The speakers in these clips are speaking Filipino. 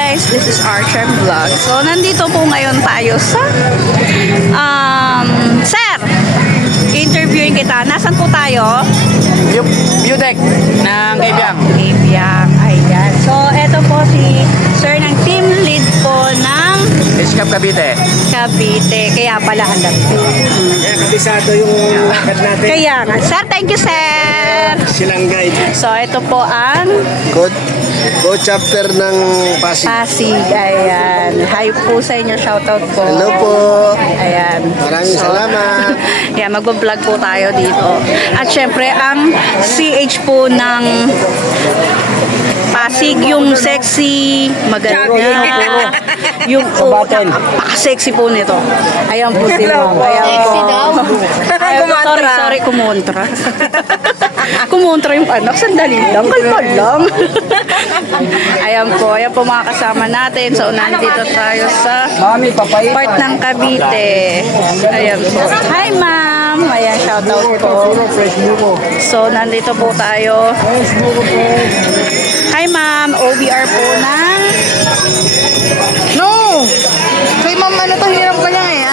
guys, this is Archer Vlog. So, nandito po ngayon tayo sa Sir, interviewin kita. Nasaan po tayo? View deck ng Kabyang. Kabyang, ayan. So, eto po si Sir ng team lead po ng Iskap Cavite. Cavite. Kaya pala hanap. Kaya kabisado yung lakad natin. Kaya nga. Sir, thank you, sir. Silang guide. So, ito po ang Go chapter ng Pasig. Pasig. Ayan. Hi po sa inyo. Shoutout po. Hello po. Ayan. Maraming salamat. Ayan, mag-vlog po tayo dito. At syempre, ang CH po ng Pasig, yung sexy, maganda, yung napaka-sexy po nito. Ayan po si Ma'am. Ayan po. Sorry, kumontra. Kumontra yung anak. Sandali lang, kalma lang. Ayan po mga kasama natin. So, nandito tayo sa part ng Cavite. Ayan po. Hi, ma'am. Ayan, shoutout po. So, nandito po tayo. Hi, ma'am. OBR po ng... No! Kay ma'am, ano to, hirap ka niya eh.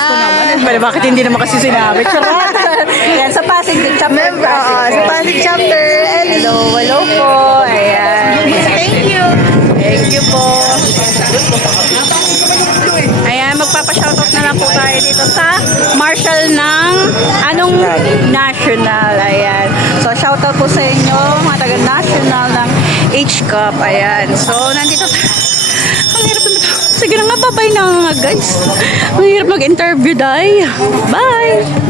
Bakit hindi naman kasi sinabi? Charot. Ayan, sa Pasig chapter. Sa Pasig chapter. Hello po. Ayan. Thank you. Thank you po. Ayan, magpapa-shoutout na lang po tayo dito sa Marshall ng anong national. Ayan. So, shoutout po sa inyo, mga taga-national ng H-Cup. Ayan. So, nandito tayo. Ang hirap na ito. Sige na nga, bye-bye na nga, guys. Ang hirap mag-interview, day. Bye!